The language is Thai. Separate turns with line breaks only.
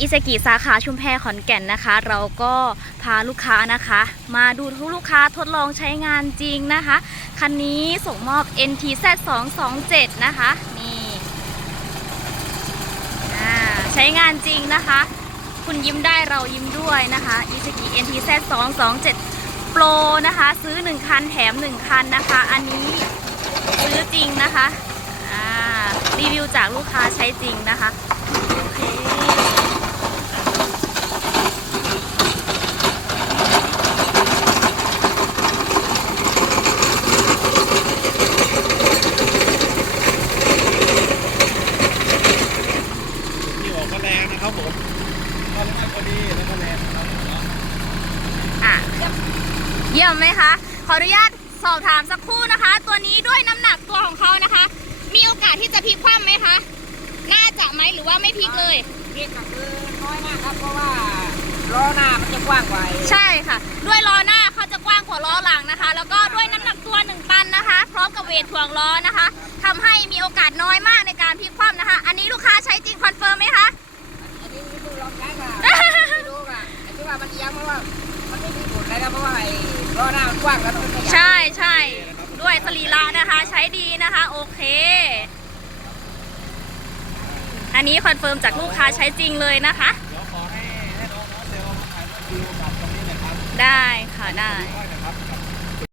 อิซากิสาขาชุมแพขอนแก่นนะคะ เราก็พาลูกค้านะคะ มาดูทุกลูกค้าทดลองใช้งานจริงนะคะ คันนี้ส่งมอบ NTZ 227นะคะ นี่ใช้งานจริงนะคะ คุณยิ้มได้เรายิ้มด้วยนะคะอิซากิ NTZ 227 Pro นะคะ ซื้อ 1 คันแถม 1 คันนะคะ อันนี้ซื้อจริงนะคะรีวิวจากลูกค้าใช้จริงนะคะโอเค
ที่ออกก็แรงนะครับผมก็แรงพอดีแล้วก็แรงนะครับผมเนาะ
อะเยี่ยมไหมคะ ขออนุญาตสอบถามสักครู่นะคะ ตัวนี้ด้วยน้ำหนักตัวของเขานะคะ มีโอกาสที่จะพลิกคว่ำไหมคะ น่าจะไหมหรือว่าไม่พลิกเลย
พริกก็คือน้อยมากครับเพราะว่าล้อหน้ามันจะกว้างกว่าไอ้
ใช่ค่ะ ด้วยล้อหน้าเขาจะกว้างกว่าล้อหลังนะคะ แล้วก็ด้วยน้ำหนักตัว1ตันนะคะ พร้อมกับเวทถ่วงล้อนะคะทำให้มีโอกาสน้อยมากในการพลิก
มันเอียงเพราะว่ามันไม่มีผลเลยนะเพราะว่าไอ้ล้อหน้ามันกว้างแล้วมันขยับ
ใช่ใช่ด้วยสรีระนะคะ ใช้ดีนะคะ โอเค อันนี้คอนเฟิร์มจากลูกค้าใช้จริงเลยนะคะ
เดี๋ยวขอให้ให้น้องน้องเซลล์มาถ่ายรูปวิวกับตรงนี้หน่อยครับ
ได้ค่ะได้
ได้นะครับ